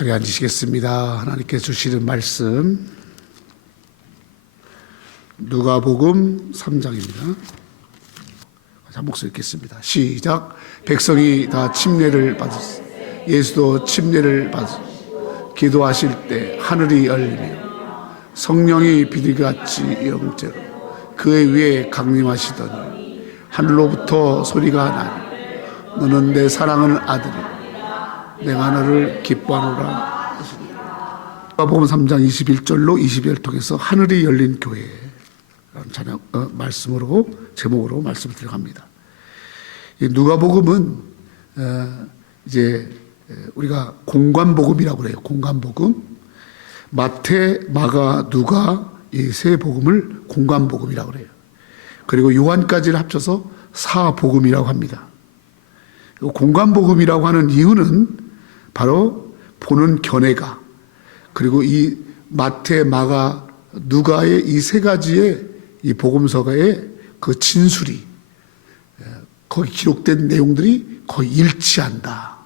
자리에 앉으시겠습니다. 하나님께서 주시는 말씀 누가복음 3장입니다. 한 목소리 읽겠습니다. 시작. 백성이 다 침례를 받았어. 예수도 침례를 받았어. 기도하실 때 하늘이 열리며 성령이 비둘기같이 영제로 그의 위에 강림하시더니 하늘로부터 소리가 나니 너는 내 사랑하는 아들이라 내가 너를 기뻐하노라. 누가복음 3장 21절로 22절을 통해서 하늘이 열린 교회 찬양 말씀으로 제목으로 말씀을 드려갑니다. 이 누가복음은 이제 우리가 공관복음이라고 그래요. 공관복음. 마태, 마가, 누가 이 세 복음을 공관복음이라고 그래요. 그리고 요한까지를 합쳐서 사복음이라고 합니다. 공관복음이라고 하는 이유는 바로 보는 견해가, 그리고 이 마태, 마가, 누가의 이 세 가지의 이 복음서가의 그 진술이, 거기 기록된 내용들이 거의 일치한다.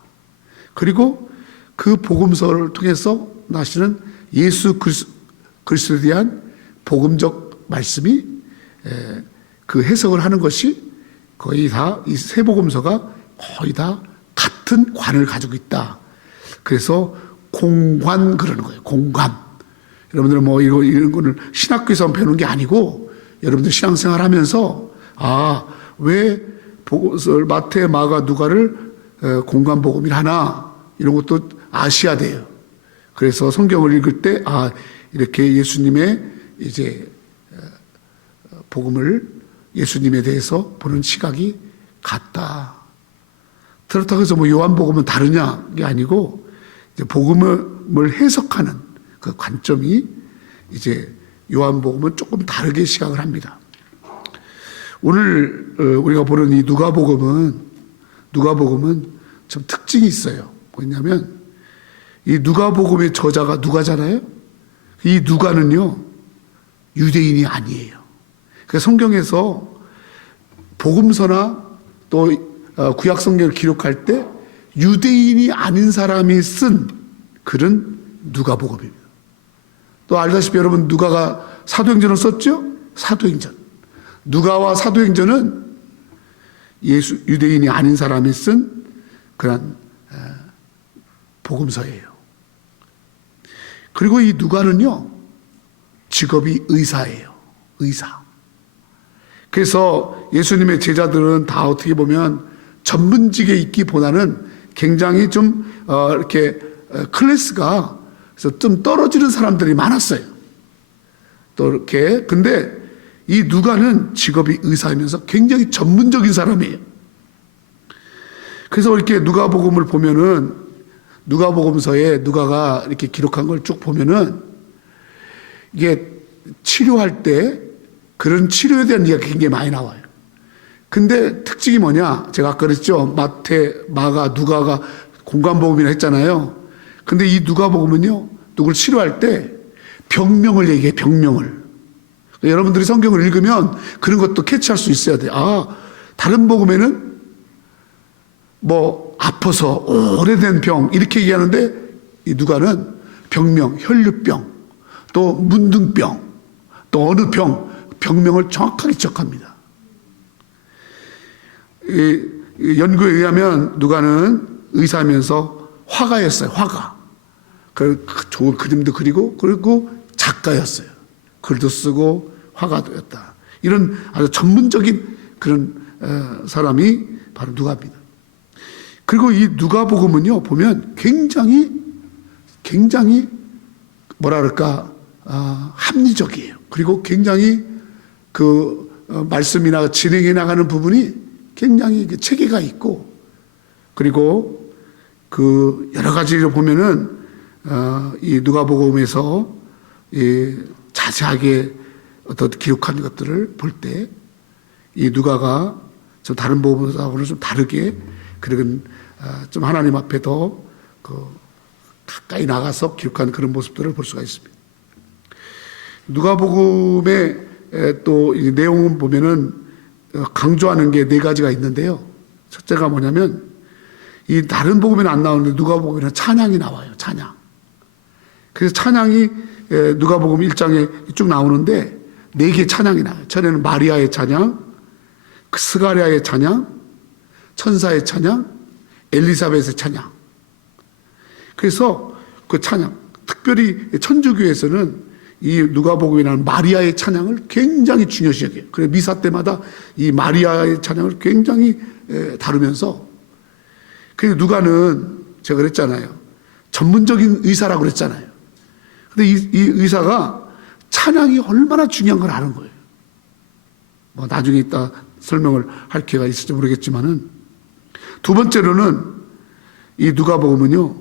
그리고 그 복음서를 통해서 나시는 예수 그리스도에 대한 복음적 말씀이 그 해석을 하는 것이 거의 다 이 세 복음서가 거의 다 같은 관을 가지고 있다. 그래서 공관 그러는 거예요. 공관. 여러분들은 뭐 이런 거를 신학교에서 배우는 게 아니고 여러분들 신앙생활 하면서 왜 복음서를 마태, 마가, 누가를 공관복음이라 하나 이런 것도 아셔야 돼요. 그래서 성경을 읽을 때 이렇게 예수님의 이제 복음을 예수님에 대해서 보는 시각이 같다. 그렇다고 해서 뭐 요한복음은 다르냐 게 아니고 이제 복음을 해석하는 그 관점이 이제 요한복음은 조금 다르게 시각을 합니다. 오늘 우리가 보는 이 누가복음은 좀 특징이 있어요. 뭐냐면 이 누가복음의 저자가 누가잖아요. 이 누가는요 유대인이 아니에요. 그러니까 성경에서 복음서나 또 구약 성경을 기록할 때 유대인이 아닌 사람이 쓴 글은 누가복음입니다. 또 알다시피 여러분 누가가 사도행전을 썼죠? 사도행전. 누가와 사도행전은 유대인이 아닌 사람이 쓴 그런 복음서예요. 그리고 이 누가는요 직업이 의사예요. 의사. 그래서 예수님의 제자들은 다 어떻게 보면 전문직에 있기보다는 굉장히 좀 이렇게 클래스가 좀 떨어지는 사람들이 많았어요. 또 이렇게 근데 이 누가는 직업이 의사이면서 굉장히 전문적인 사람이에요. 그래서 이렇게 누가복음을 보면은 누가복음서에 누가가 이렇게 기록한 걸 쭉 보면은 이게 치료할 때 그런 치료에 대한 이야기가 굉장히 많이 나와요. 근데 특징이 뭐냐? 제가 아까 그랬죠. 마태, 마가, 누가가 공관복음이라 했잖아요. 근데 이 누가복음은요, 누구를 치료할 때 병명을 얘기해, 병명을. 여러분들이 성경을 읽으면 그런 것도 캐치할 수 있어야 돼요. 다른 복음에는 뭐 아파서 오래된 병 이렇게 얘기하는데 이 누가는 병명, 혈류병, 또 문둥병, 또 어느 병명을 정확하게 지적합니다. 이 연구에 의하면 누가는 의사면서 화가였어요. 화가. 좋은 그림도 그리고 작가였어요. 글도 쓰고 화가도였다. 이런 아주 전문적인 그런 사람이 바로 누가입니다. 그리고 이 누가복음은요 보면 굉장히 뭐라 그럴까 합리적이에요. 그리고 굉장히 그 말씀이나 진행해 나가는 부분이 굉장히 체계가 있고, 그리고 그 여러 가지를 보면은 이 누가복음에서 자세하게 어떤 기록한 것들을 볼 때 이 누가가 좀 다른 복음서하고는 좀 다르게 그런 좀 하나님 앞에 더 가까이 나가서 기록한 그런 모습들을 볼 수가 있습니다. 누가복음의 또 이 내용을 보면은 강조하는 게 네 가지가 있는데요. 첫째가 뭐냐면 이 다른 복음에는 안 나오는데 누가복음에는 찬양이 나와요. 찬양. 그래서 찬양이 누가복음 1장에 쭉 나오는데 4개 찬양이 나와요. 전에는 마리아의 찬양, 스가랴의 찬양, 천사의 찬양, 엘리사벳의 찬양. 그래서 그 찬양, 특별히 천주교에서는 이 누가복음이라는 마리아의 찬양을 굉장히 중요시 여겨요. 그래서 미사 때마다 이 마리아의 찬양을 굉장히 다루면서, 그래서 누가는 제가 그랬잖아요. 전문적인 의사라고 그랬잖아요. 근데 이 의사가 찬양이 얼마나 중요한 걸 아는 거예요. 뭐 나중에 이따 설명을 할 기회가 있을지 모르겠지만은, 두 번째로는 이 누가복음은요,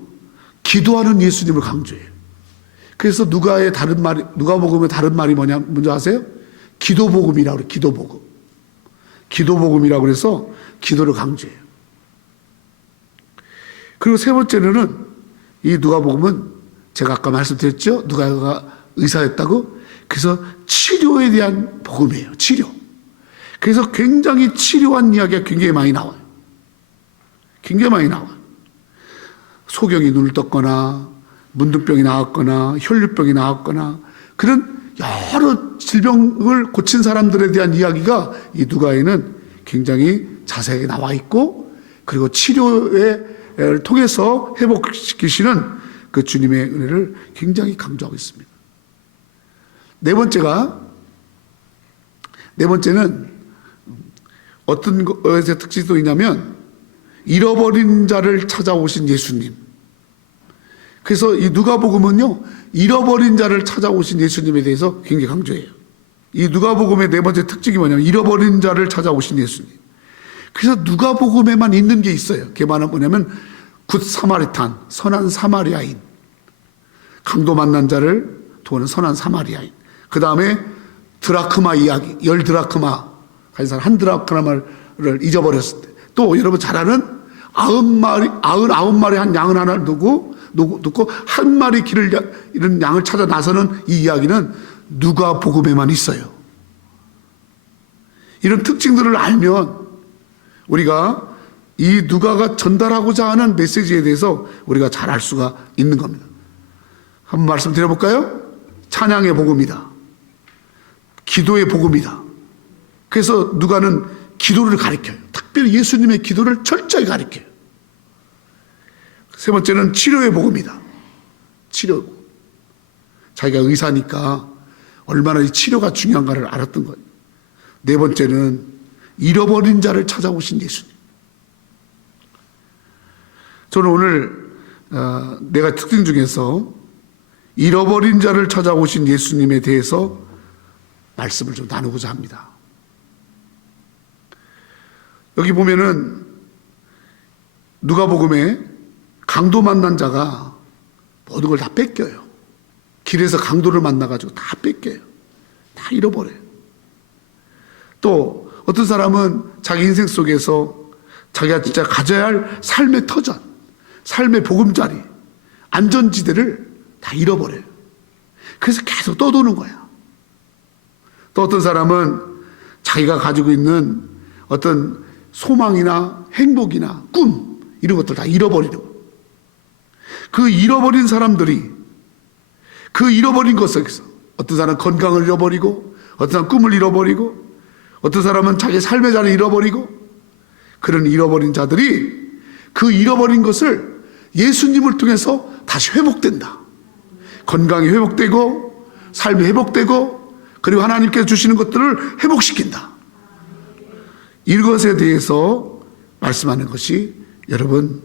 기도하는 예수님을 강조해요. 그래서 누가복음의 다른 말이 뭐냐, 뭔지 아세요? 기도복음이라고 그래요. 기도복음. 기도복음이라고 해서 기도를 강조해요. 그리고 세 번째로는 이 누가복음은 제가 아까 말씀드렸죠? 누가가 의사였다고? 그래서 치료에 대한 복음이에요. 치료. 그래서 굉장히 치료한 이야기가 굉장히 많이 나와요. 굉장히 많이 나와요. 소경이 눈을 떴거나, 문둥병이 나았거나, 혈류병이 나았거나, 그런 여러 질병을 고친 사람들에 대한 이야기가 이 누가에는 굉장히 자세하게 나와 있고, 그리고 치료를 통해서 회복시키시는 그 주님의 은혜를 굉장히 강조하고 있습니다. 네 번째는 어떤 것의 특징이 또 있냐면, 잃어버린 자를 찾아오신 예수님. 그래서 이 누가복음은요, 잃어버린 자를 찾아오신 예수님에 대해서 굉장히 강조해요. 이 누가복음의 네 번째 특징이 뭐냐면, 잃어버린 자를 찾아오신 예수님. 그래서 누가복음에만 있는 게 있어요. 그게 뭐냐면 굿 사마리탄, 선한 사마리아인. 강도 만난 자를 도우는 선한 사마리아인. 그 다음에 드라크마 이야기, 10드라크마 가진 사람, 1드라크마를 잊어버렸을 때, 또 여러분 잘 아는 99마리 한 양을 하나 두고 한 마리 길을 잃은 양을 찾아 나서는 이 이야기는 누가복음에만 있어요. 이런 특징들을 알면 우리가 이 누가가 전달하고자 하는 메시지에 대해서 우리가 잘 알 수가 있는 겁니다. 한번 말씀드려볼까요? 찬양의 복음이다. 기도의 복음이다. 그래서 누가는 기도를 가르쳐요. 특별히 예수님의 기도를 철저히 가르쳐요. 세 번째는 치료의 복음이다. 치료. 자기가 의사니까 얼마나 이 치료가 중요한가를 알았던 거예요. 네 번째는 잃어버린 자를 찾아오신 예수님. 저는 오늘 내가 특징 중에서 잃어버린 자를 찾아오신 예수님에 대해서 말씀을 좀 나누고자 합니다. 여기 보면은 누가복음에 강도 만난 자가 모든 걸 다 뺏겨요. 길에서 강도를 만나가지고 다 뺏겨요. 다 잃어버려요. 또 어떤 사람은 자기 인생 속에서 자기가 진짜 가져야 할 삶의 터전, 삶의 보금자리, 안전지대를 다 잃어버려요. 그래서 계속 떠도는 거야. 또 어떤 사람은 자기가 가지고 있는 어떤 소망이나 행복이나 꿈, 이런 것들 다 잃어버리는 거예요. 그 잃어버린 사람들이 그 잃어버린 것 속에서 어떤 사람은 건강을 잃어버리고, 어떤 사람은 꿈을 잃어버리고, 어떤 사람은 자기 삶의 자리를 잃어버리고, 그런 잃어버린 자들이 그 잃어버린 것을 예수님을 통해서 다시 회복된다. 건강이 회복되고, 삶이 회복되고, 그리고 하나님께서 주시는 것들을 회복시킨다. 이것에 대해서 말씀하는 것이 여러분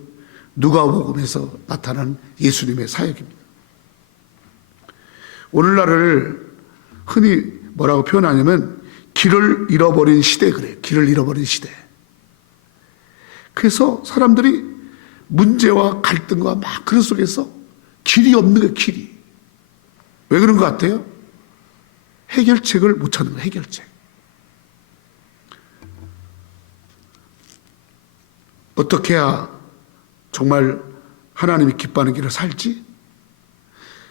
누가복음에서 나타난 예수님의 사역입니다. 오늘날을 흔히 뭐라고 표현하냐면 길을 잃어버린 시대 그래요. 길을 잃어버린 시대. 그래서 사람들이 문제와 갈등과 막 그런 속에서 길이 없는 거예요. 길이. 왜 그런 것 같아요? 해결책을 못 찾는 거예요. 해결책. 어떻게 해야 정말 하나님이 기뻐하는 길을 살지?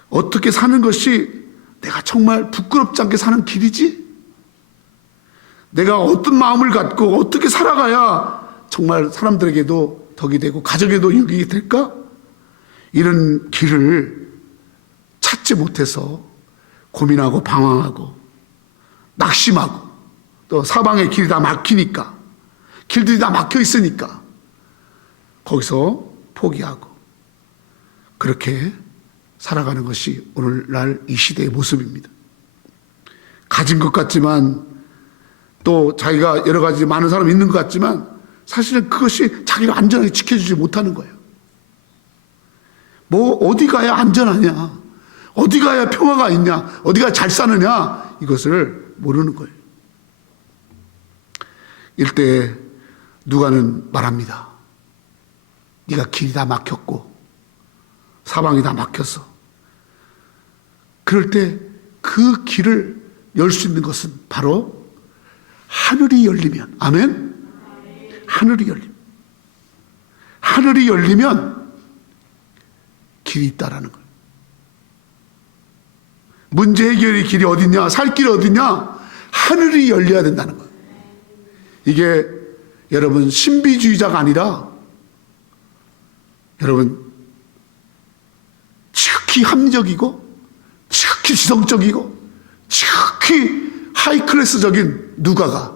어떻게 사는 것이 내가 정말 부끄럽지 않게 사는 길이지? 내가 어떤 마음을 갖고 어떻게 살아가야 정말 사람들에게도 덕이 되고 가족에도 유익이 될까? 이런 길을 찾지 못해서 고민하고 방황하고 낙심하고 또 사방에 길이 다 막히니까 길들이 다 막혀 있으니까 거기서 포기하고 그렇게 살아가는 것이 오늘날 이 시대의 모습입니다. 가진 것 같지만 또 자기가 여러 가지 많은 사람이 있는 것 같지만 사실은 그것이 자기가 안전하게 지켜주지 못하는 거예요. 뭐 어디 가야 안전하냐, 어디 가야 평화가 있냐, 어디 가야 잘 사느냐, 이것을 모르는 거예요. 이때 누가는 말합니다. 네가 길이 다 막혔고 사방이 다 막혔어. 그럴 때 그 길을 열 수 있는 것은 바로 하늘이 열리면, 아멘? 하늘이 열리면, 하늘이 열리면 길이 있다라는 거예요. 문제 해결의 길이 어딨냐, 살 길이 어딨냐, 하늘이 열려야 된다는 거예요. 이게 여러분 신비주의자가 아니라 여러분 지극히 합리적이고 지극히 지성적이고 지극히 하이클래스적인 누가가,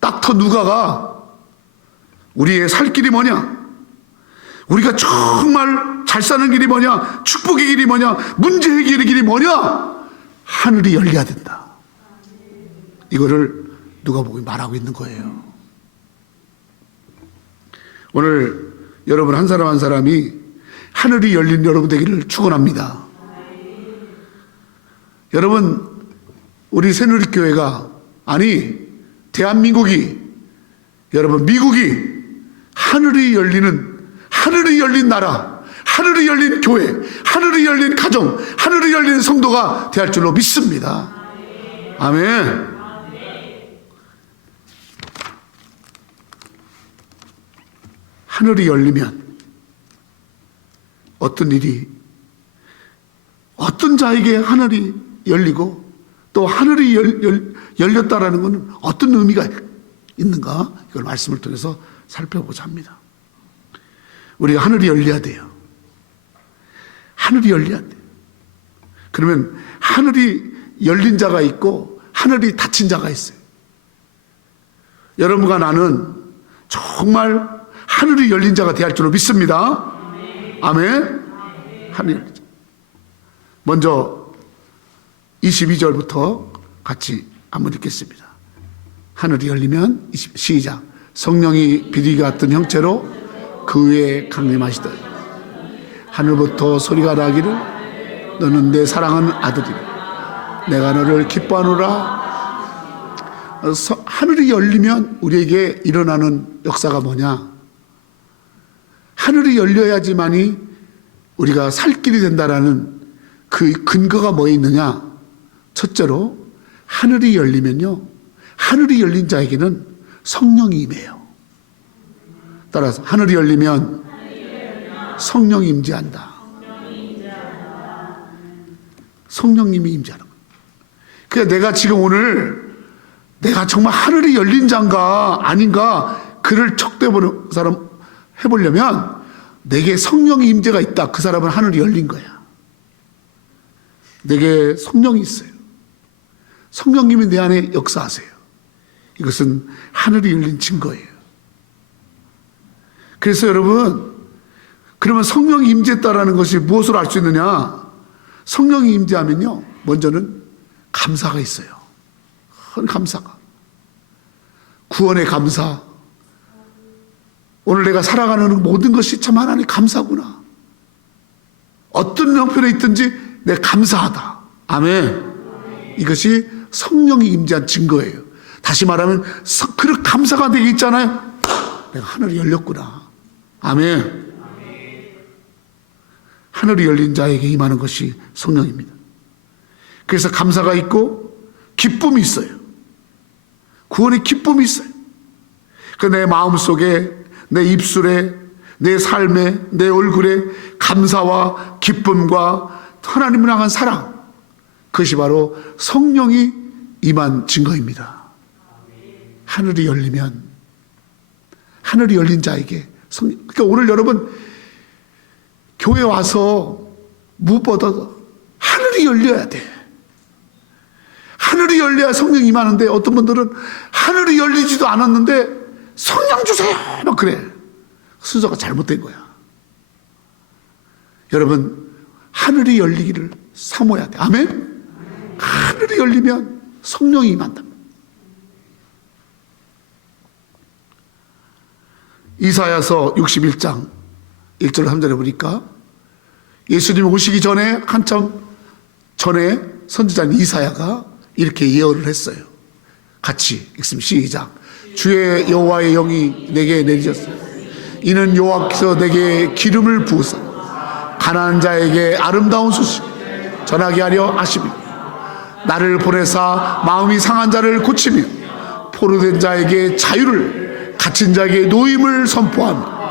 닥터 누가가 우리의 살 길이 뭐냐, 우리가 정말 잘 사는 길이 뭐냐, 축복의 길이 뭐냐, 문제 해결의 길이 뭐냐, 하늘이 열려야 된다. 이거를 누가복음이 말하고 있는 거예요. 오늘 여러분 한 사람 한 사람이 하늘이 열린 여러분 되기를 축원합니다. 여러분 우리 새누리교회가, 아니 대한민국이, 여러분 미국이 하늘이 열린 나라, 하늘이 열린 교회, 하늘이 열린 가정, 하늘이 열린 성도가 될 줄로 믿습니다. 아멘. 하늘이 열리면 어떤 일이, 어떤 자에게 하늘이 열리고 또 하늘이 열렸다라는 것은 어떤 의미가 있는가, 이걸 말씀을 통해서 살펴보자 합니다. 우리가 하늘이 열려야 돼요. 하늘이 열려야 돼요. 그러면 하늘이 열린 자가 있고 하늘이 닫힌 자가 있어요. 여러분과 나는 정말 하늘이 열린 자가 되할 줄로 믿습니다. 아멘. 하늘이 열린 자. 먼저 22절부터 같이 한번 읽겠습니다. 하늘이 열리면 시작. 성령이 비둘기 같은 형체로 그 위에 강림하시더니 하늘부터 소리가 나기를 너는 내 사랑하는 아들이라 내가 너를 기뻐하노라. 하늘이 열리면 우리에게 일어나는 역사가 뭐냐? 하늘이 열려야지만이 우리가 살 길이 된다라는 그 근거가 뭐에 있느냐? 첫째로 하늘이 열리면요, 하늘이 열린 자에게는 성령이 임해요. 따라서 하늘이 열리면 성령이 임재한다. 성령님이 임재하는 거예요. 그러니까 내가 지금 오늘 내가 정말 하늘이 열린 자인가 아닌가 그를 척대보는 사람 해보려면 내게 성령의 임재가 있다. 그 사람은 하늘이 열린 거야. 내게 성령이 있어요. 성령님이 내 안에 역사하세요. 이것은 하늘이 열린 증거예요. 그래서 여러분, 그러면 성령이 임재했다라는 것이 무엇으로 알 수 있느냐? 성령이 임재하면요, 먼저는 감사가 있어요. 큰 감사가. 구원의 감사. 오늘 내가 살아가는 모든 것이 참 하나님 감사구나. 어떤 형편에 있든지 내가 감사하다. 아멘. 이것이 성령이 임재한 증거예요. 다시 말하면 그 감사가 되게 있잖아요. 내가 하늘이 열렸구나. 아멘. 하늘이 열린 자에게 임하는 것이 성령입니다. 그래서 감사가 있고 기쁨이 있어요. 구원의 기쁨이 있어요. 그 내 마음속에, 내 입술에, 내 삶에, 내 얼굴에 감사와 기쁨과 하나님을 향한 사랑, 그것이 바로 성령이 임한 증거입니다. 하늘이 열리면, 하늘이 열린 자에게 성령. 그러니까 오늘 여러분 교회 와서 무엇보다 하늘이 열려야 돼. 하늘이 열려야 성령이 임하는데 어떤 분들은 하늘이 열리지도 않았는데 성령 주세요 막 그래. 순서가 잘못된 거야. 여러분, 하늘이 열리기를 사모해야 돼. 아멘? 하늘이 열리면 성령이 임한다. 이사야서 61장 1절 3절에 보니까 예수님 오시기 전에 한참 전에 선지자인 이사야가 이렇게 예언을 했어요. 같이 읽습니다. 시작. 주의 여호와의 영이 내게 내리셨어요. 이는 여호와께서 내게 기름을 부으사 가난한 자에게 아름다운 소식 전하게 하려 하심이니 나를 보내사 마음이 상한 자를 고치며 포로된 자에게 자유를 갇힌 자에게 노임을 선포하며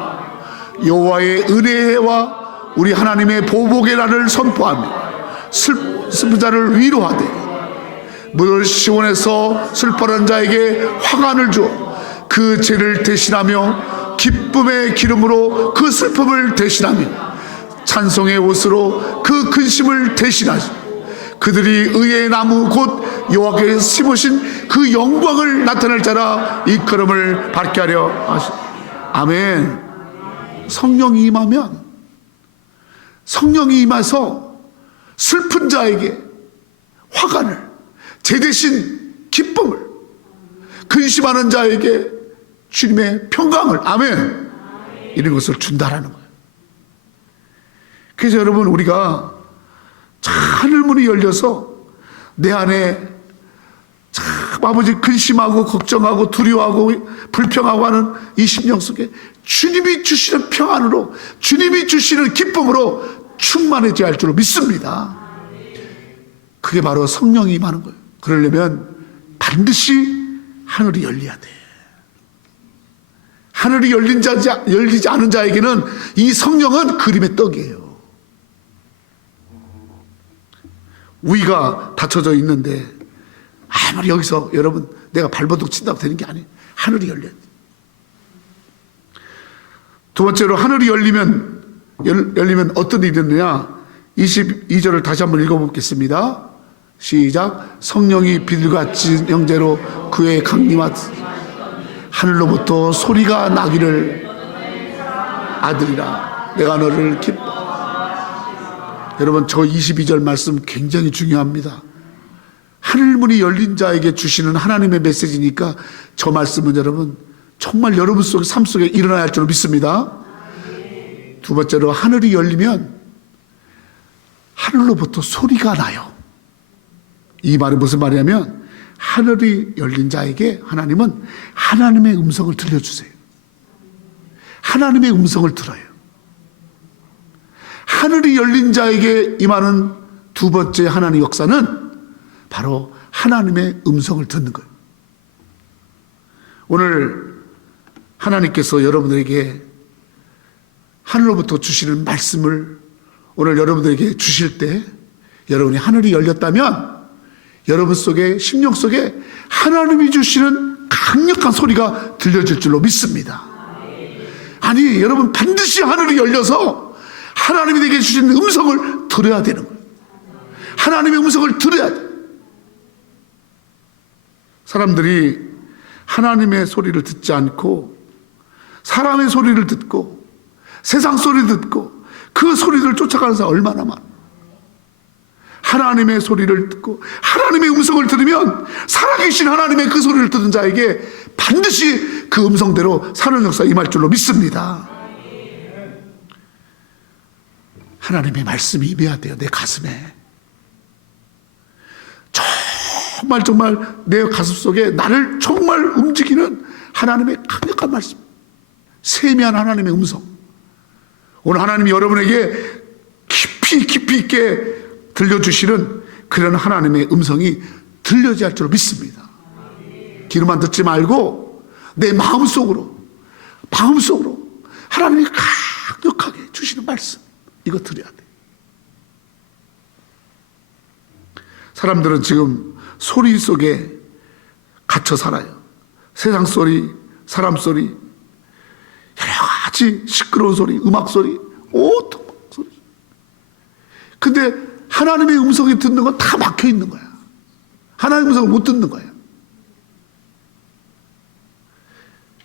여호와의 은혜와 우리 하나님의 보복의 날을 선포하며 슬픈 자를 위로하되 무릇 시온에서 슬퍼하는 자에게 화관을 주어 그 죄를 대신하며 기쁨의 기름으로 그 슬픔을 대신하며 찬송의 옷으로 그 근심을 대신하시 그들이 의의 나무 곧 여호와께서 심으신 그 영광을 나타낼 자라 이 걸음을 밝게 하려 하시. 아멘. 성령이 임하면 성령이 임해서 슬픈 자에게 화관을 제 대신 기쁨을 근심하는 자에게 주님의 평강을 아멘 이런 것을 준다라는 거예요. 그래서 여러분 우리가 하늘문이 열려서 내 안에 참 아버지 근심하고 걱정하고 두려워하고 불평하고 하는 이 심령 속에 주님이 주시는 평안으로 주님이 주시는 기쁨으로 충만해져야 할 줄로 믿습니다. 그게 바로 성령이 임하는 거예요. 그러려면 반드시 하늘이 열려야 돼. 하늘이 열리지 않은 자에게는 이 성령은 그림의 떡이에요. 위가 닫혀져 있는데 아무리 여기서 여러분 내가 발버둥 친다고 되는 게 아니에요. 하늘이 열려야 돼. 두 번째로 하늘이 열리면 어떤 일이 있느냐 22절을 다시 한번 읽어보겠습니다. 시작. 성령이 비둘기같이 형제로 그의 강림하듯 하늘로부터 소리가 나기를 아들이라 내가 너를 기뻐. 여러분 저 22절 말씀 굉장히 중요합니다. 하늘문이 열린 자에게 주시는 하나님의 메시지니까 저 말씀은 여러분 정말 여러분 속 삶 속에 일어나야 할 줄 믿습니다. 두 번째로 하늘이 열리면 하늘로부터 소리가 나요. 이 말은 무슨 말이냐면 하늘이 열린 자에게 하나님은 하나님의 음성을 들려주세요. 하나님의 음성을 들어요. 하늘이 열린 자에게 임하는 두 번째 하나님의 역사는 바로 하나님의 음성을 듣는 거예요. 오늘 하나님께서 여러분들에게 하늘로부터 주시는 말씀을 오늘 여러분들에게 주실 때 여러분이 하늘이 열렸다면 여러분 속에 심령 속에 하나님이 주시는 강력한 소리가 들려질 줄로 믿습니다. 아니 여러분 반드시 하늘이 열려서 하나님이 내게 주시는 음성을 들어야 되는 거예요. 하나님의 음성을 들어야 돼. 사람들이 하나님의 소리를 듣지 않고 사람의 소리를 듣고 세상 소리를 듣고 그 소리를 쫓아가는 사람 얼마나 많아. 하나님의 소리를 듣고 하나님의 음성을 들으면 살아계신 하나님의 그 소리를 듣는 자에게 반드시 그 음성대로 사는 역사 임할 줄로 믿습니다. 하나님의 말씀이 임해야 돼요. 내 가슴에 정말 내 가슴 속에 나를 정말 움직이는 하나님의 강력한 말씀, 세미한 하나님의 음성. 오늘 하나님이 여러분에게 깊이 있게 들려주시는 그런 하나님의 음성이 들려져야 할 줄 믿습니다. 귀로만 듣지 말고 내 마음속으로 하나님이 강력하게 주시는 말씀 이거 들어야 돼. 사람들은 지금 소리 속에 갇혀 살아요. 세상 소리, 사람 소리, 여러 가지 시끄러운 소리, 음악 소리, 온통 소리. 근데 하나님의 음성이 듣는 건 다 막혀 있는 거야. 하나님의 음성을 못 듣는 거야.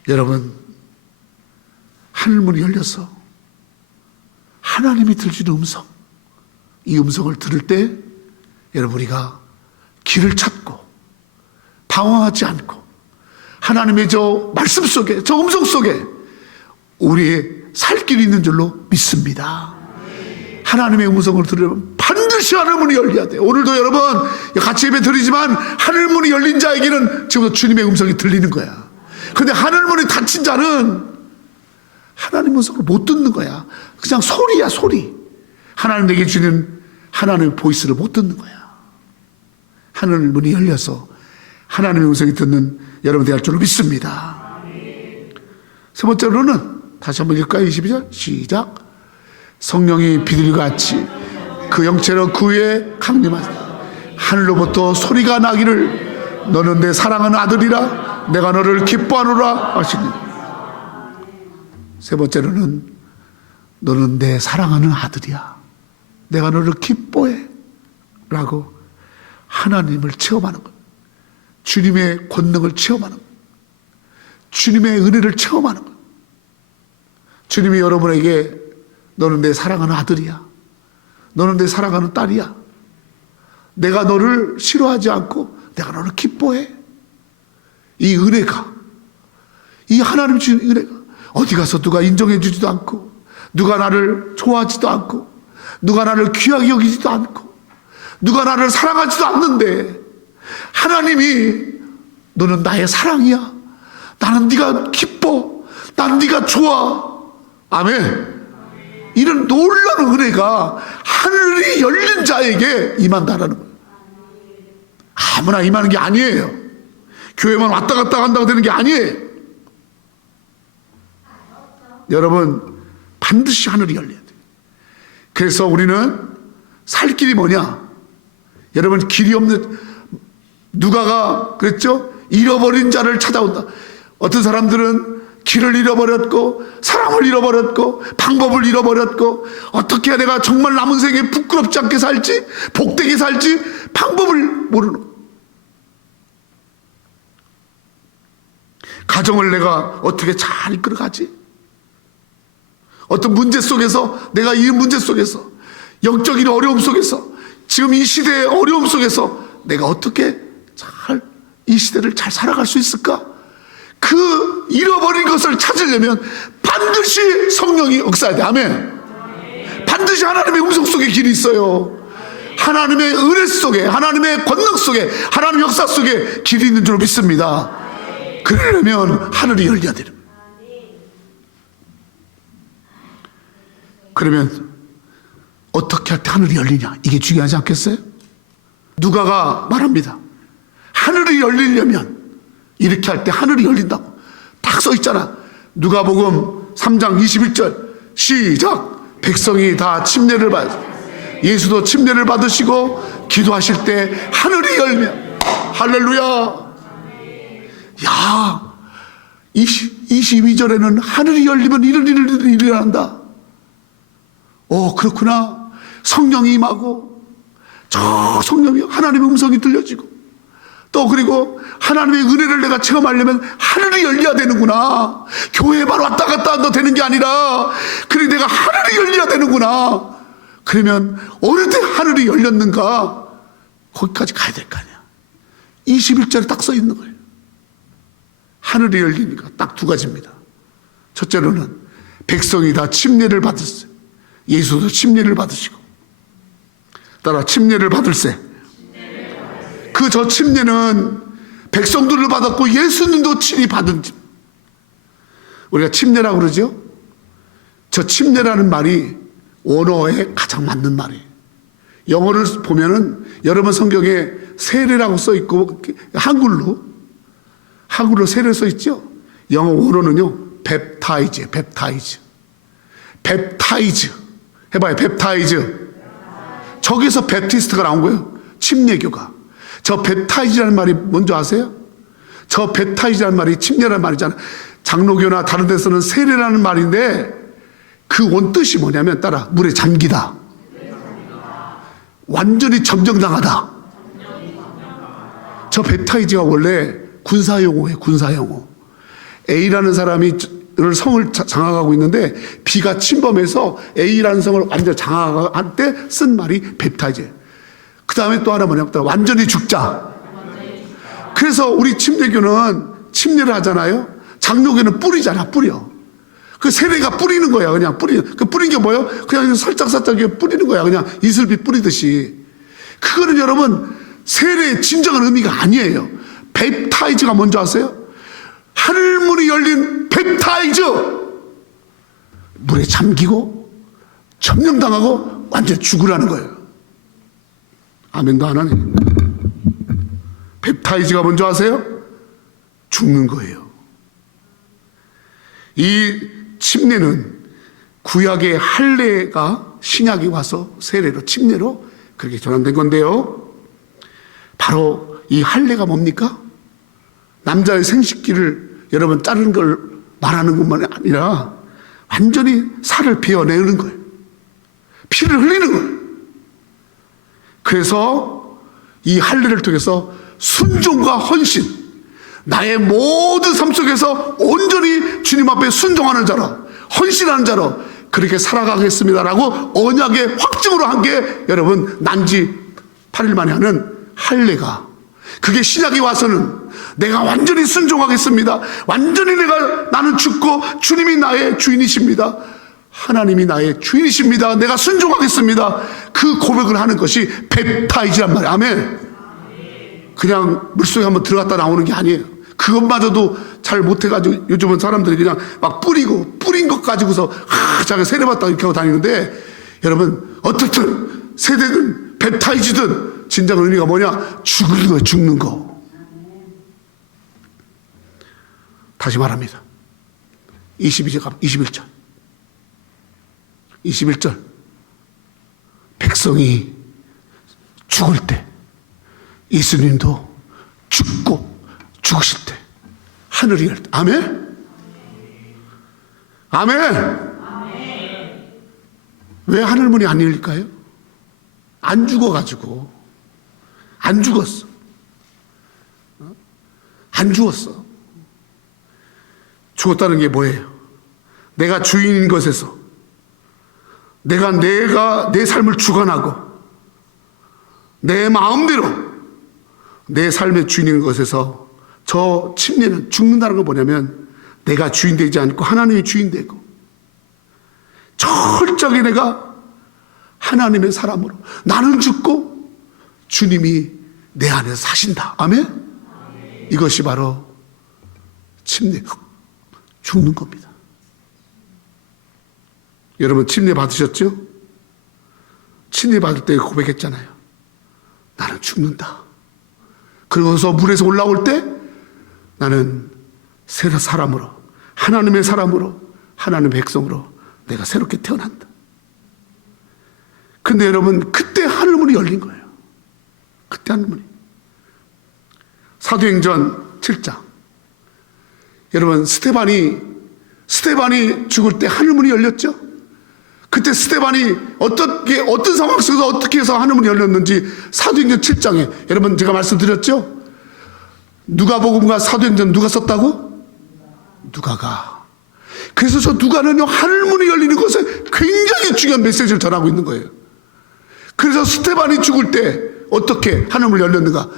여러분, 하늘문이 열려서 하나님이 들으시는 음성, 이 음성을 들을 때 여러분, 우리가 길을 찾고 방황하지 않고 하나님의 저 말씀 속에, 저 음성 속에 우리의 살 길이 있는 줄로 믿습니다. 하나님의 음성을 들으면 반드시 하늘문이 열려야 돼요. 오늘도 여러분 같이 예배 드리지만 하늘문이 열린 자에게는 지금도 주님의 음성이 들리는 거야. 근데 하늘문이 닫힌 자는 하나님의 음성을 못 듣는 거야. 그냥 소리야, 소리. 하나님 내게 주는 하나님의 보이스를 못 듣는 거야. 하늘문이 열려서 하나님의 음성이 듣는 여러분 될 줄로 믿습니다. 세 번째로는 다시 한번 읽을까요? 22절 시작. 성령이 비둘기같이 그 영체로 그 위에 강림하시다. 하늘로부터 소리가 나기를 너는 내 사랑하는 아들이라 내가 너를 기뻐하노라 하시니. 세 번째로는 너는 내 사랑하는 아들이야, 내가 너를 기뻐해 라고 하나님을 체험하는 것, 주님의 권능을 체험하는 것, 주님의 은혜를 체험하는 것. 주님이 여러분에게 너는 내 사랑하는 아들이야, 너는 내 사랑하는 딸이야, 내가 너를 싫어하지 않고 내가 너를 기뻐해. 이 은혜가, 이 하나님 주신 은혜가 어디 가서 누가 인정해 주지도 않고, 누가 나를 좋아하지도 않고, 누가 나를 귀하게 여기지도 않고, 누가 나를 사랑하지도 않는데 하나님이 너는 나의 사랑이야, 나는 네가 기뻐, 난 네가 좋아. 아멘. 이런 놀라운 은혜가 하늘이 열린 자에게 임한다라는 거예요. 아무나 임하는 게 아니에요. 교회만 왔다 갔다 한다고 되는 게 아니에요. 여러분, 반드시 하늘이 열려야 돼요. 그래서 우리는 살 길이 뭐냐? 여러분, 길이 없는, 누가가 그랬죠? 잃어버린 자를 찾아온다. 어떤 사람들은 길을 잃어버렸고 사랑을 잃어버렸고 방법을 잃어버렸고 어떻게 해야 내가 정말 남은 생에 부끄럽지 않게 살지, 복되게 살지 방법을 모르는 거예요. 가정을 내가 어떻게 잘 이끌어가지? 어떤 문제 속에서, 내가 이 문제 속에서, 영적인 어려움 속에서, 지금 이 시대의 어려움 속에서 내가 어떻게 잘 이 시대를 잘 살아갈 수 있을까? 그 잃어버린 것을 찾으려면 반드시 성령이 역사해야 돼. 아멘. 반드시 하나님의 음성 속에 길이 있어요. 하나님의 은혜 속에, 하나님의 권능 속에, 하나님의 역사 속에 길이 있는 줄 믿습니다. 그러려면 하늘이 열려야 되는 거예요. 그러면 어떻게 할 때 하늘이 열리냐, 이게 중요하지 않겠어요? 누가가 말합니다. 하늘이 열리려면 이렇게 할 때 하늘이 열린다고 딱 써 있잖아. 누가복음 3장 21절 시작. 백성이 다 침례를 받으시고 예수도 침례를 받으시고 기도하실 때 하늘이 열면, 할렐루야. 야, 22절에는 하늘이 열리면 이런 일들이 일어난다. 그렇구나. 성령이 임하고, 저 성령이, 하나님의 음성이 들려지고, 또 그리고 하나님의 은혜를 내가 체험하려면 하늘이 열려야 되는구나. 교회만 왔다 갔다 한다 되는 게 아니라, 그래 내가 하늘이 열려야 되는구나. 그러면 어느 때 하늘이 열렸는가, 거기까지 가야 될 거 아니야. 21절에 딱 써 있는 거예요. 하늘이 열리니까 딱 두 가지입니다. 첫째로는 백성이 다 침례를 받았어요. 예수도 침례를 받으시고, 따라 침례를 받을세. 그 저 침례는 백성들을 받았고 예수님도 친히 받은 집. 우리가 침례라고 그러죠. 저 침례라는 말이 원어에 가장 맞는 말이에요. 영어를 보면은 여러분 성경에 세례라고 써 있고, 한글로 세례 써 있죠. 영어 원어는요 뵙타이즈, 뵙타이즈 해봐요. 뵙타이즈. 저기서 베프티스트가 나온 거예요. 침례교가. 저 뵙타이즈라는 말이 뭔지 아세요? 저 뵙타이즈라는 말이 침례라는 말이잖아요. 장로교나 다른 데서는 세례라는 말인데 그 원뜻이 뭐냐면, 따라 물에 잠기다. 완전히 점령당하다. 저 벳타이즈가 원래 군사용어예요. 군사용어. A라는 사람이 성을 장악하고 있는데 B가 침범해서 A라는 성을 완전히 장악할 때 쓴 말이 벳타이즈예요. 그 다음에 또 하나 뭐냐면 완전히 죽자. 그래서 우리 침례교는 침례를 하잖아요. 장로교는 뿌리잖아. 뿌려. 그 세례가 뿌리는 거야. 그냥 뿌리는. 그 뿌린 게 뭐예요? 그냥 살짝살짝 뿌리는 거야. 그냥 이슬비 뿌리듯이. 그거는 여러분 세례의 진정한 의미가 아니에요. 벳타이즈가 뭔지 아세요? 하늘문이 열린 벳타이즈. 물에 잠기고 점령당하고 완전 죽으라는 거예요. 아멘도 안 하네. 벳타이즈가 뭔지 아세요? 죽는 거예요. 이 침례는 구약의 할례가 신약이 와서 세례로 침례로 그렇게 전환된 건데요. 바로 이 할례가 뭡니까? 남자의 생식기를 여러분 자르는 걸 말하는 것만 아니라 완전히 살을 베어내는 거예요. 피를 흘리는 거예요. 그래서 이 할례를 통해서 순종과 헌신, 나의 모든 삶 속에서 온전히 주님 앞에 순종하는 자로, 헌신하는 자로 그렇게 살아가겠습니다라고 언약의 확증으로 한 게 여러분 난지 8일 만에 하는 할례가, 그게 신약이 와서는 내가 완전히 순종하겠습니다. 완전히 나는 죽고 주님이 나의 주인이십니다. 하나님이 나의 주인이십니다. 내가 순종하겠습니다. 그 고백을 하는 것이 벳타이즈란 말이에요. 아멘. 그냥 물속에 한번 들어갔다 나오는 게 아니에요. 그것마저도 잘 못해가지고 요즘은 사람들이 그냥 막 뿌린 것 가지고서 자기가 세례받다 이렇게 하고 다니는데, 여러분 어떻든 세대든 벳타이즈든 진정 의미가 뭐냐? 죽는 거예요. 죽는 거. 다시 말합니다. 21절. 백성이 죽을 때, 예수님도 죽고 죽으실 때 하늘이 열 때. 아멘? 아멘? 왜 하늘문이 안 열릴까요? 안 죽어가지고. 안 죽었어. 안 죽었어. 죽었다는 게 뭐예요? 내가 주인인 것에서 내가 내 삶을 주관하고 내 마음대로 내 삶의 주인인 것에서 저 침례는 죽는다는 건 뭐냐면 내가 주인 되지 않고 하나님이 주인 되고 철저하게 내가 하나님의 사람으로 나는 죽고 주님이 내 안에서 사신다. 아멘? 이것이 바로 침례, 죽는 겁니다. 여러분 침례 받으셨죠? 침례 받을 때 고백했잖아요. 나는 죽는다. 그러고서 물에서 올라올 때 나는 새 사람으로, 하나님의 사람으로, 하나님의 백성으로 내가 새롭게 태어난다. 근데 여러분 그때 하늘문이 열린 거예요. 그때 하늘문이. 사도행전 7장. 여러분 스데반이 죽을 때 하늘문이 열렸죠? 그때 스데반이 어떤 상황 속에서 어떻게 해서 하늘문이 열렸는지 사도행전 7장에 여러분 제가 말씀드렸죠? 누가복음과 사도행전 누가 썼다고? 누가가. 그래서 저 누가는요 하늘문이 열리는 것에 굉장히 중요한 메시지를 전하고 있는 거예요. 그래서 스데반이 죽을 때 어떻게 하늘문이 열렸는가?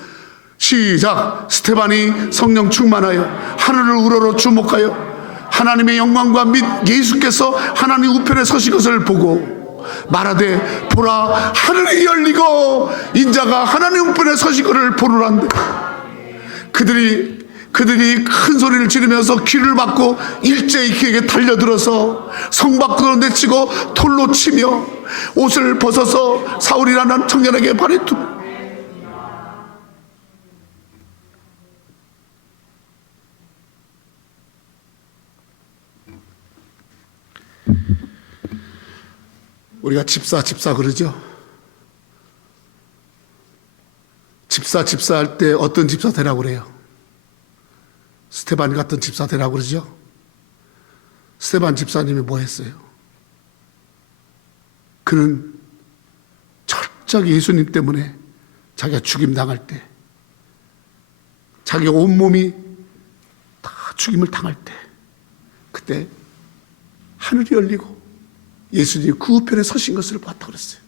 시작. 스데반이 성령 충만하여 하늘을 우러러 주목하여 하나님의 영광과 및 예수께서 하나님 우편에 서신 것을 보고 말하되 보라 하늘이 열리고 인자가 하나님 우편에 서신 것을 보노란데 그들이 큰 소리를 지르면서 귀를 막고 일제히 그에게 달려들어서 성 밖으로 내치고 돌로 치며 옷을 벗어서 사울이라는 청년에게 발에 두고. 우리가 집사 그러죠? 집사 할 때 어떤 집사 되라고 그래요? 스데반 같은 집사 되라고 그러죠? 스데반 집사님이 뭐 했어요? 그는 철저하게 예수님 때문에 자기가 죽임당할 때, 자기가 온몸이 다 죽임을 당할 때, 그때 하늘이 열리고 예수님이 그 우편에 서신 것을 봤다고 그랬어요.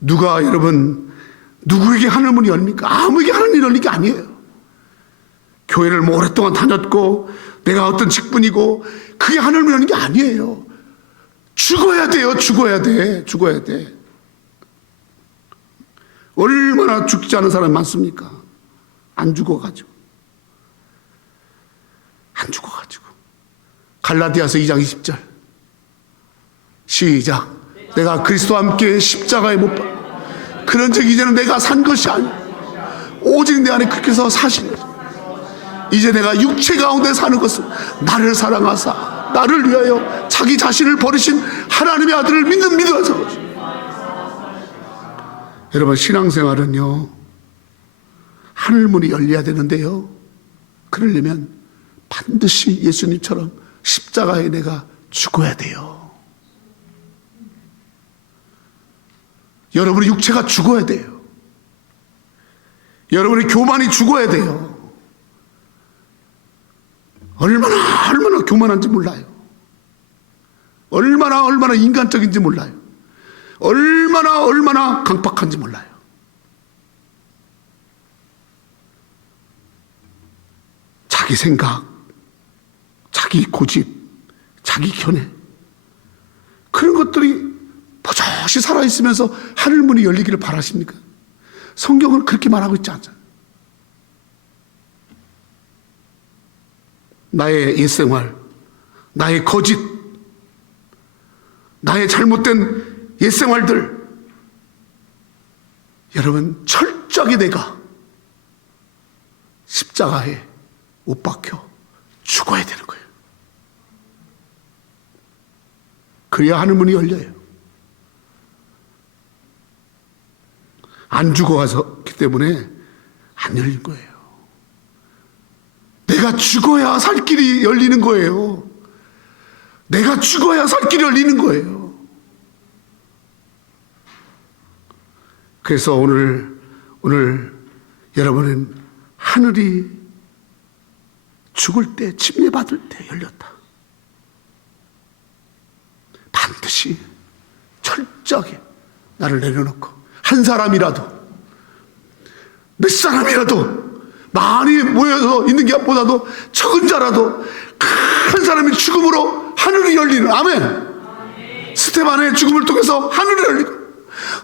누가 여러분 누구에게 하늘문이 열립니까? 아무에게 하늘문이 열린 게 아니에요. 교회를 뭐 오랫동안 다녔고 내가 어떤 직분이고 그게 하늘문이 열린 게 아니에요. 죽어야 돼요. 죽어야 돼. 죽어야 돼. 얼마나 죽지 않은 사람이 많습니까? 안 죽어가지고. 안 죽어가지고. 갈라디아서 2장 20절 시작. 내가 그리스도와 함께 십자가에 못 박혀 그런즉 이제는 내가 산 것이 아니요 오직 내 안에 그리스도께서 사신 것. 이제 내가 육체 가운데 사는 것은 나를 사랑하사 나를 위하여 자기 자신을 버리신 하나님의 아들을 믿는 믿어서. 여러분 신앙생활은요 하늘문이 열려야 되는데요, 그러려면 반드시 예수님처럼 십자가에 내가 죽어야 돼요. 여러분의 육체가 죽어야 돼요. 여러분의 교만이 죽어야 돼요. 얼마나 교만한지 몰라요. 얼마나 인간적인지 몰라요. 얼마나 강박한지 몰라요. 자기 생각, 자기 고집, 자기 견해, 그런 것들이 버젓이 살아있으면서 하늘문이 열리기를 바라십니까? 성경은 그렇게 말하고 있지 않잖아요. 나의 옛생활, 나의 거짓, 나의 잘못된 옛생활들, 여러분 철저하게 내가 십자가에 못 박혀 죽어야 되는 거예요. 그래야 하늘문이 열려요. 안 죽어가기 때문에 안 열린 거예요. 내가 죽어야 살 길이 열리는 거예요. 내가 죽어야 살 길이 열리는 거예요. 그래서 오늘 여러분은 하늘이 죽을 때, 침례받을 때 열렸다. 반드시 철저하게 나를 내려놓고 한 사람이라도, 몇 사람이라도 많이 모여서 있는 게 보다도 적은 자라도 큰 사람이 죽음으로 하늘이 열리는, 아멘. 스테반의 죽음을 통해서 하늘이 열리고,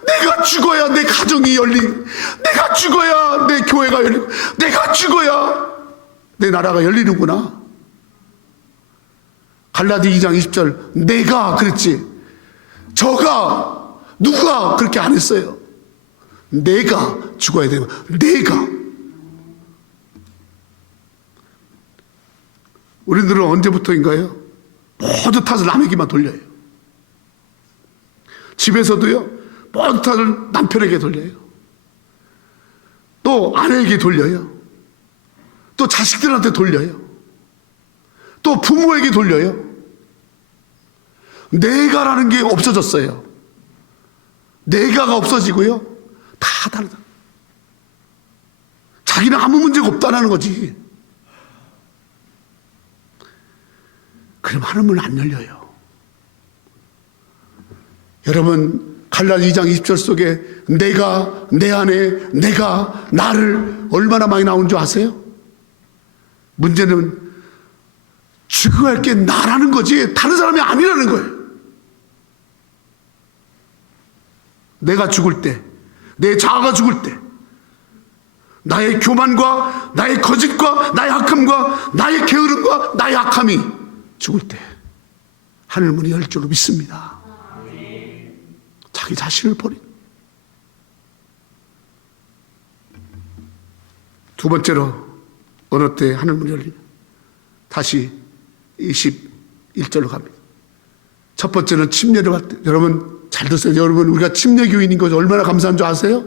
내가 죽어야 내 가정이 열리고, 내가 죽어야 내 교회가 열리고, 내가 죽어야 내 나라가 열리는구나. 갈라디 2장 20절 내가 그랬지, 저가, 누가 그렇게 안 했어요. 내가 죽어야 되는 거야. 내가. 우리들은 언제부터인가요? 모두 탓을 남에게만 돌려요. 집에서도요, 모두 탓을 남편에게 돌려요. 또 아내에게 돌려요. 또 자식들한테 돌려요. 또 부모에게 돌려요. 내가라는 게 없어졌어요. 내가가 없어지고요, 다 다르다. 자기는 아무 문제가 없다는 거지. 그럼 하늘문 안 열려요. 여러분 갈라디 2장 20절 속에 내가, 내 안에 내가, 나를 얼마나 많이 나온 줄 아세요? 문제는 죽어야 할 게 나라는 거지 다른 사람이 아니라는 거예요. 내가 죽을 때, 내 자아가 죽을 때, 나의 교만과 나의 거짓과 나의 악함과 나의 게으름과 나의 악함이 죽을 때 하늘문이 열 줄로 믿습니다. 자기 자신을 버린. 두 번째로 어느 때 하늘문이 열리냐, 다시 21절로 갑니다. 첫 번째는 침례를 받을 때. 여러분 잘 들으세요. 여러분 우리가 침례 교인인 것이 얼마나 감사한 줄 아세요?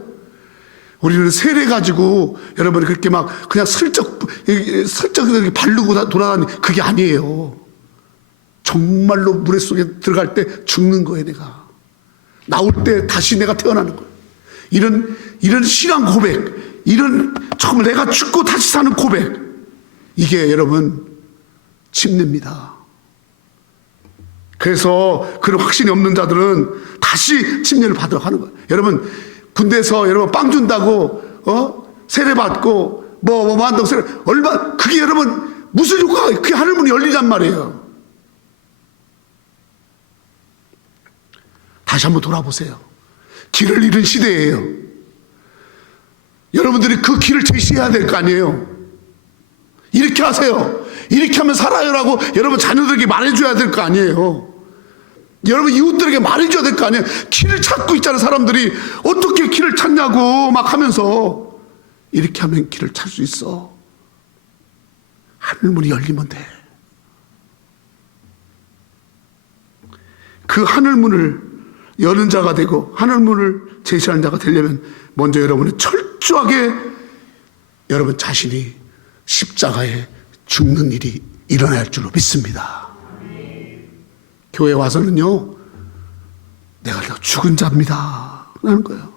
우리는 세례 가지고 여러분이 그렇게 막 그냥 슬쩍 이렇게 바르고 돌아다니는 그게 아니에요. 정말로 물에 속에 들어갈 때 죽는 거예요. 내가 나올 때 다시 내가 태어나는 거예요. 이런 신앙 고백, 이런 정말 내가 죽고 다시 사는 고백, 이게 여러분 침례입니다. 그래서 그런 확신이 없는 자들은 다시 침례를 받으러 가는 거예요. 여러분 군대에서 여러분 빵 준다고 세례 받고 뭐 한다고 세례, 얼마 그게 여러분 무슨 효과가, 그게 하늘문이 열리란 말이에요. 다시 한번 돌아보세요. 길을 잃은 시대예요. 여러분들이 그 길을 제시해야 될 거 아니에요. 이렇게 하세요, 이렇게 하면 살아요라고 여러분 자녀들에게 말해줘야 될 거 아니에요. 여러분 이웃들에게 말해줘야 될 거 아니에요. 길을 찾고 있잖아요. 사람들이 어떻게 길을 찾냐고 막 하면서, 이렇게 하면 길을 찾을 수 있어. 하늘문이 열리면 돼. 그 하늘문을 여는 자가 되고 하늘문을 제시하는 자가 되려면 먼저 여러분이 철저하게 여러분 자신이 십자가에 죽는 일이 일어날 줄로 믿습니다. 교회 와서는요, 내가 죽은 자입니다 라는 거예요.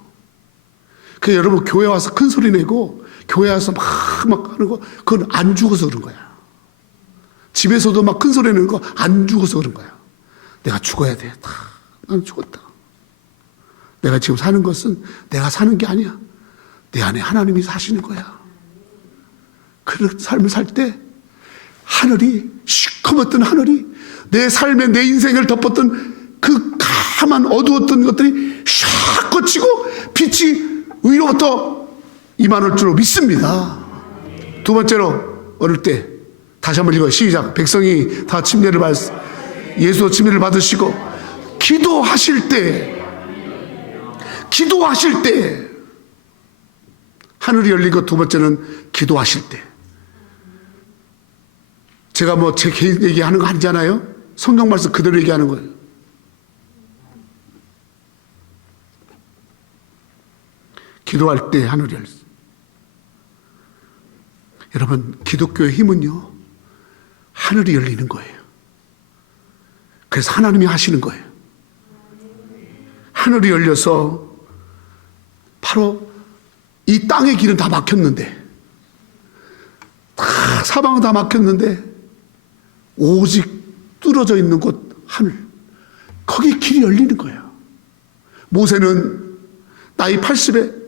그래서 여러분 교회 와서 큰 소리 내고 교회 와서 막 하는 거, 그건 안 죽어서 그런 거야. 집에서도 막 큰 소리 내는 거 안 죽어서 그런 거야. 내가 죽어야 돼. 나는 죽었다. 내가 지금 사는 것은 내가 사는 게 아니야. 내 안에 하나님이 사시는 거야. 그런 삶을 살 때 하늘이, 시커멓던 하늘이, 내 삶에 내 인생을 덮었던 그 까만 어두웠던 것들이 샥 거치고 빛이 위로부터 임하는 줄로 믿습니다. 두 번째로, 어릴 때 다시 한번 읽어요. 시작. 백성이 다 침례를 예수도 침례를 받으시고 기도하실 때 하늘이 열리고, 두 번째는 기도하실 때. 제가 뭐 제 개인 얘기하는 거 아니잖아요. 성경 말씀 그대로 얘기하는 거예요. 기도할 때 하늘이 열렸어요. 여러분 기독교의 힘은요, 하늘이 열리는 거예요. 그래서 하나님이 하시는 거예요. 하늘이 열려서 바로 이 땅의 길은 다 막혔는데, 다 사방은 다 막혔는데 오직 뚫어져 있는 곳 하늘, 거기 길이 열리는 거예요. 모세는 나이 80에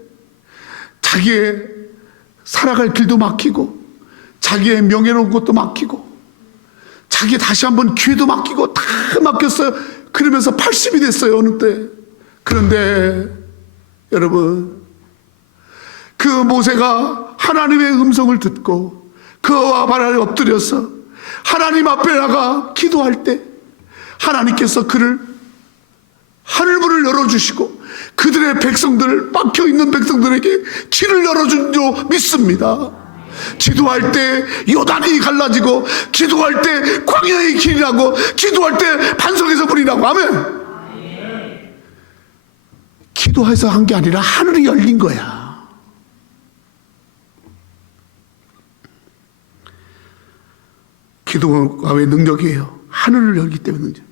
자기의 살아갈 길도 막히고 자기의 명예로운 것도 막히고 자기의 다시 한번 기회도 막히고 다 막혔어요. 그러면서 80이 됐어요, 어느 때. 그런데 여러분, 그 모세가 하나님의 음성을 듣고 그와 바다에 엎드려서 하나님 앞에 나가 기도할 때 하나님께서 그를 하늘문을 열어주시고 그들의 백성들, 막혀있는 백성들에게 길을 열어준 줄 믿습니다. 기도할 때 요단이 갈라지고, 기도할 때 광야의 길이 나고, 기도할 때 반석에서 불이 나고. 아멘. 기도해서 한 게 아니라 하늘이 열린 거야. 기도가 왜 능력이에요? 하늘을 열기 때문에 능력.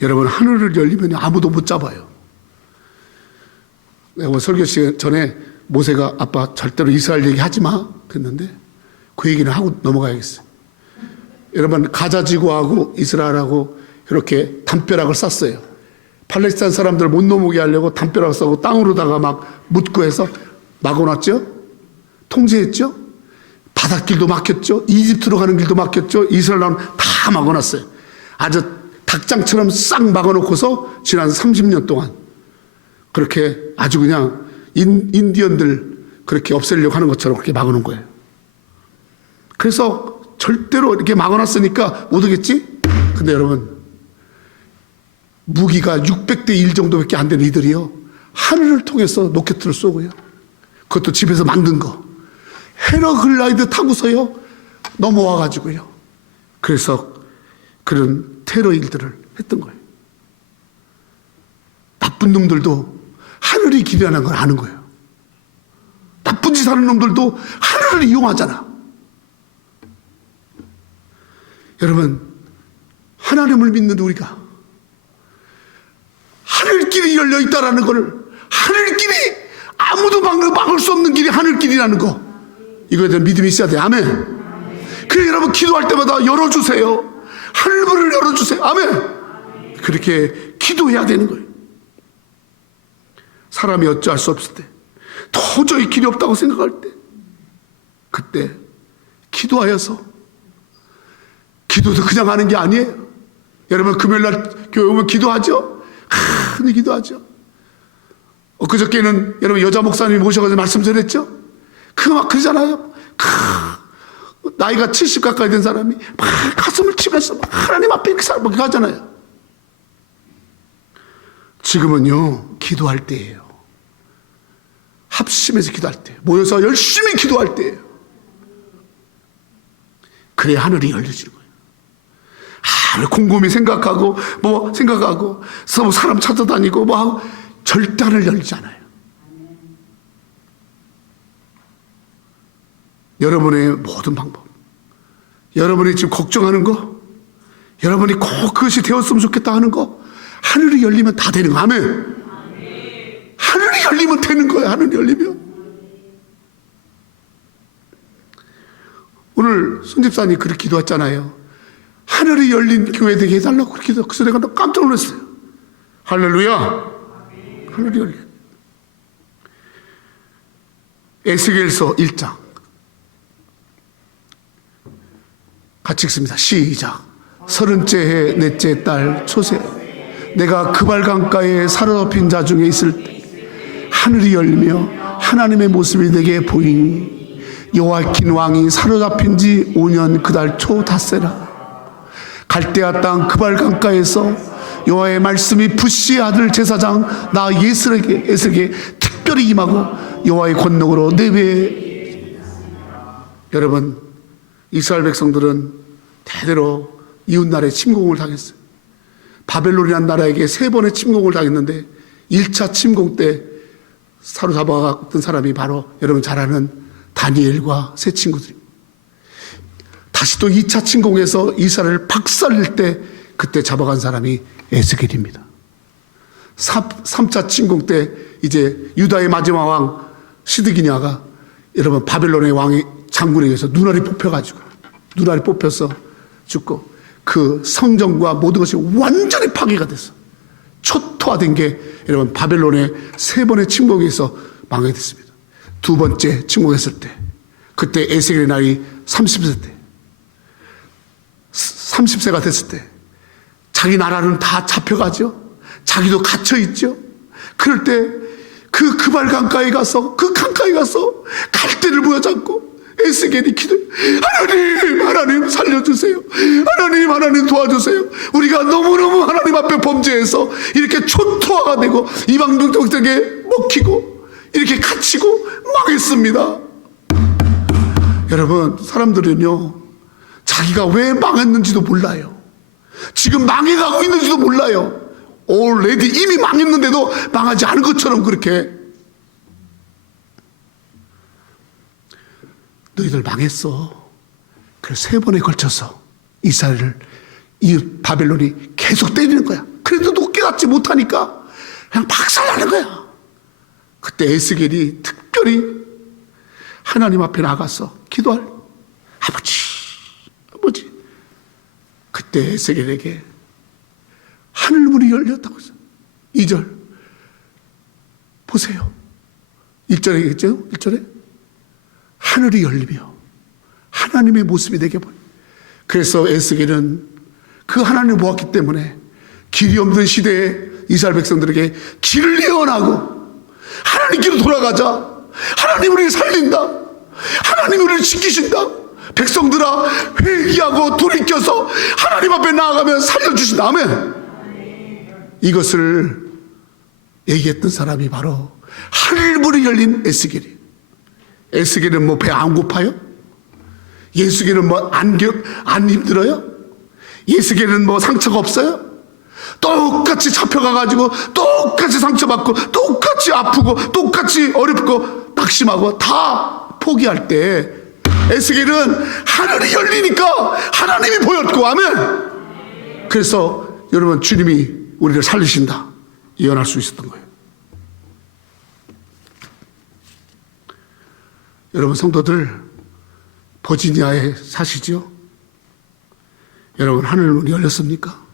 여러분 하늘을 열리면 아무도 못 잡아요. 내가 설교 시간 전에 모세가 아빠 절대로 이스라엘 얘기하지 마 그랬는데 그 얘기는 하고 넘어가야겠어요. 여러분 가자지구하고 이스라엘하고 이렇게 담벼락을 쌌어요. 팔레스타인 사람들 못 넘어오게 하려고 담벼락을 싸고 땅으로다가 막 묻고 해서 막아놨죠. 통제했죠. 바닷길도 막혔죠. 이집트로 가는 길도 막혔죠. 이스라엘 나라는 다 막아놨어요. 아주 닭장처럼 싹 막아놓고서 지난 30년 동안 그렇게 아주 그냥 인디언들 그렇게 없애려고 하는 것처럼 그렇게 막아놓은 거예요. 그래서 절대로 이렇게 막아놨으니까 못 오겠지? 근데 여러분, 무기가 600대 1 정도밖에 안 되는 이들이요, 하늘을 통해서 로켓을 쏘고요, 그것도 집에서 만든 거 헤러글라이드 타고서요 넘어와가지고요, 그래서 그런 테러 일들을 했던 거예요. 나쁜 놈들도 하늘이 길이라는 걸 아는 거예요. 나쁜 짓 하는 놈들도 하늘을 이용하잖아. 여러분, 하나님을 믿는 우리가 하늘길이 열려 있다라는 것을, 하늘길이 아무도 막을 수 없는 길이 하늘길이라는 거, 이거에 대한 믿음이 있어야 돼요. 아멘. 그래 여러분 기도할 때마다 열어주세요. 하늘문을 열어주세요. 아멘. 그렇게 기도해야 되는 거예요. 사람이 어찌할 수 없을 때, 도저히 길이 없다고 생각할 때, 그때 기도하여서, 기도도 그냥 하는 게 아니에요. 여러분 금요일날 교회 오면 기도하죠? 흔히 기도하죠. 엊그저께는 여러분 여자 목사님이 모셔가지고 말씀 전했죠? 그거 막 그러잖아요. 나이가 70 가까이 된 사람이 막 가슴을 치면서 막 하나님 앞에 이렇게 하잖아요. 지금은요 기도할 때예요. 합심해서 기도할 때, 모여서 열심히 기도할 때예요. 그래야 하늘이 열려지는 거예요. 곰곰이 생각하고 뭐 사람 찾아다니고 뭐 하고 절대 하늘 열리지 않아요. 여러분의 모든 방법, 여러분이 지금 걱정하는 거, 여러분이 꼭 그것이 되었으면 좋겠다 하는 거, 하늘이 열리면 다 되는 거. 아멘. 하늘이 열리면 되는 거예요. 하늘이 열리면. 오늘 손 집사님 그렇게 기도했잖아요. 하늘이 열린 교회 되게 해달라고 그렇게 기도. 그래서 내가 깜짝 놀랐어요. 할렐루야. 하늘이 열려. 에스겔서 1장 같이 읽습니다. 시작. 30째 해 넷째 달 초세, 내가 그발강가에 사로잡힌 자 중에 있을 때 하늘이 열리며 하나님의 모습이 내게 보이니, 여호야킨 왕이 사로잡힌 지 5년 그달 초 닷새라. 갈대아 땅 그발강가에서 여호와의 말씀이 부시의 아들 제사장 나 에스겔에게 특별히 임하고 여호와의 권능으로 내 배에. 여러분, 이스라엘 백성들은 대대로 이웃나라에 침공을 당했어요. 바벨론이라는 나라에게 3번의 침공을 당했는데 1차 침공 때 사로잡아갔던 사람이 바로 여러분 잘 아는 다니엘과 세 친구들입니다. 다시 또 2차 침공에서 이스라엘을 박살낼 때 그때 잡아간 사람이 에스겔입니다. 3차 침공 때 이제 유다의 마지막 왕 시드기냐가 여러분 바벨론의 왕이 장군에 의해서 눈알이 뽑혀서 죽고 그 성전과 모든 것이 완전히 파괴가 됐어. 초토화된 게 여러분 바벨론의 3번의 침공에서 망하게 됐습니다. 2번째 침공했을 때 그때 에스겔의 나이 30세 때 30세가 됐을 때 자기 나라는 다 잡혀가죠. 자기도 갇혀있죠. 그럴 때 그 그발강가에 가서 그 강가에 가서 갈대를 부여잡고 에스겔이 기도해. 하나님 살려주세요. 하나님 도와주세요. 우리가 너무너무 하나님 앞에 범죄해서 이렇게 초토화가 되고 이방민족들에게 먹히고 이렇게 갇히고 망했습니다. 여러분, 사람들은요 자기가 왜 망했는지도 몰라요. 지금 망해가고 있는지도 몰라요. 올레디 이미 망했는데도 망하지 않은 것처럼 그렇게. 너희들 망했어. 그래서 3번에 걸쳐서 이스라엘을 이 바벨론이 계속 때리는 거야. 그래도 깨닫지 못하니까 그냥 박살나는 거야. 그때 에스겔이 특별히 하나님 앞에 나가서 기도할 아버지. 그때 에스겔에게 하늘문이 열렸다고 했어요. 2절 보세요. 1절에 있죠? 1절에 하늘이 열리며 하나님의 모습이 되게 보여. 그래서 에스겔은 그 하나님을 보았기 때문에 길이 없는 시대에 이스라엘 백성들에게 길을 예언하고 하나님께로 돌아가자. 하나님 우리를 살린다. 하나님 우리를 지키신다. 백성들아 회개하고 돌이켜서 하나님 앞에 나아가면 살려주신다. 아멘. 이것을 얘기했던 사람이 바로 하늘문이 열린 에스겔이에요. 에스겔은 뭐 배 안 고파요? 예수겔은 뭐 안 힘들어요? 예수겔은 뭐 상처가 없어요? 똑같이 잡혀가가지고 똑같이 상처받고 똑같이 아프고 똑같이 어렵고 낙심하고 다 포기할 때 에스겔은 하늘이 열리니까 하나님이 보였고. 아멘. 그래서 여러분 주님이 우리를 살리신다. 예언할 수 있었던 거예요. 여러분 성도들, 버지니아에 사시죠? 여러분 하늘문이 열렸습니까?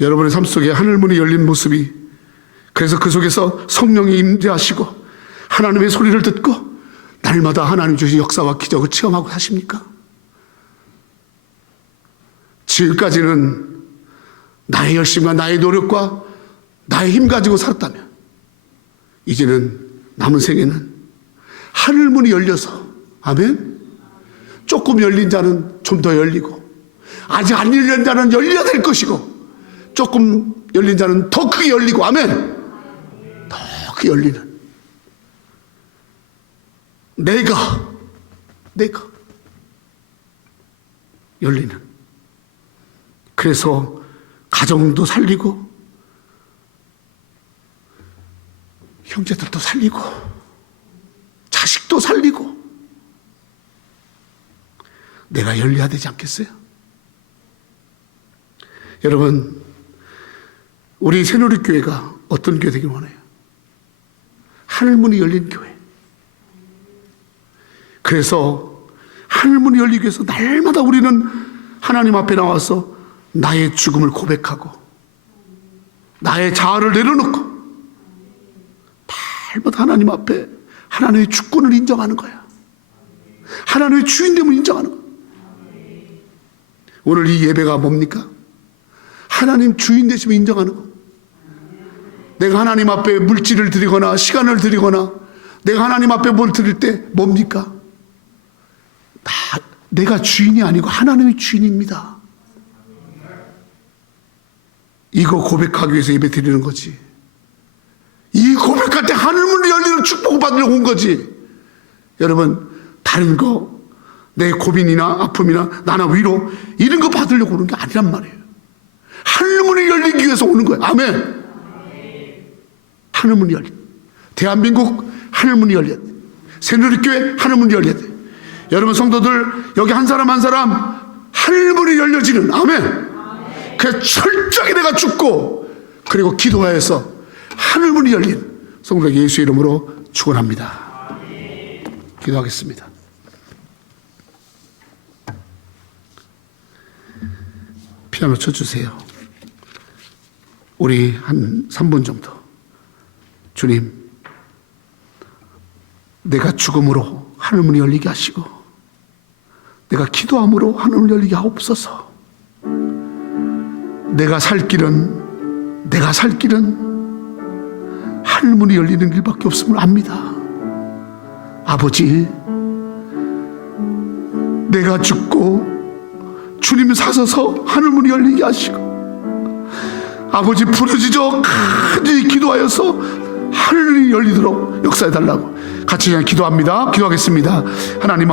여러분의 삶 속에 하늘문이 열린 모습이, 그래서 그 속에서 성령이 임재하시고 하나님의 소리를 듣고 날마다 하나님 주신 역사와 기적을 체험하고 사십니까? 지금까지는 나의 열심과 나의 노력과 나의 힘 가지고 살았다면, 이제는 남은 생에는 하늘문이 열려서, 아멘, 조금 열린 자는 좀 더 열리고, 아직 안 열린 자는 열려야 될 것이고, 조금 열린 자는 더 크게 열리고, 아멘, 더 크게 열리는, 내가 열리는, 그래서 가정도 살리고 형제들도 살리고 자식도 살리고 내가 열려야 되지 않겠어요? 여러분, 우리 새누리교회가 어떤 교회 되길 원해요? 하늘문이 열린 교회. 그래서 하늘문이 열리기 위해서 날마다 우리는 하나님 앞에 나와서 나의 죽음을 고백하고 나의 자아를 내려놓고 날마다 하나님 앞에 하나님의 주권을 인정하는 거야. 하나님의 주인됨을 인정하는 거야. 오늘 이 예배가 뭡니까? 하나님 주인 되심을 인정하는 거. 내가 하나님 앞에 물질을 드리거나 시간을 드리거나 내가 하나님 앞에 뭘 드릴 때 뭡니까? 다 내가 주인이 아니고 하나님의 주인입니다. 이거 고백하기 위해서 예배 드리는 거지. 이 고백할 때 하늘문이 열리는 축복을 받으려고 온 거지. 여러분, 다른 거, 내 고민이나 아픔이나 나나 위로, 이런 거 받으려고 오는 게 아니란 말이에요. 하늘문이 열리기 위해서 오는 거예요. 아멘. 하늘문이 열리. 대한민국 하늘문이 열려야 돼. 새누리교회 하늘문이 열려야 돼. 여러분 성도들, 여기 한 사람 한 사람 하늘문이 열려지는, 아멘. 그래서 철저하게 내가 죽고 그리고 기도하여서 하늘문이 열린 성도들 예수의 이름으로 축원합니다. 기도하겠습니다. 피아노 쳐주세요. 우리 한 3분 정도. 주님, 내가 죽음으로 하늘문이 열리게 하시고 내가 기도함으로 하늘문이 열리게 하옵소서. 내가 살 길은 하늘문이 열리는 길밖에 없음을 압니다. 아버지, 내가 죽고 주님 사셔서 하늘문이 열리게 하시고 아버지 부르짖어 간절히 기도하여서 하늘이 열리도록 역사해 달라고 같이 그냥 기도합니다. 기도하겠습니다. 하나님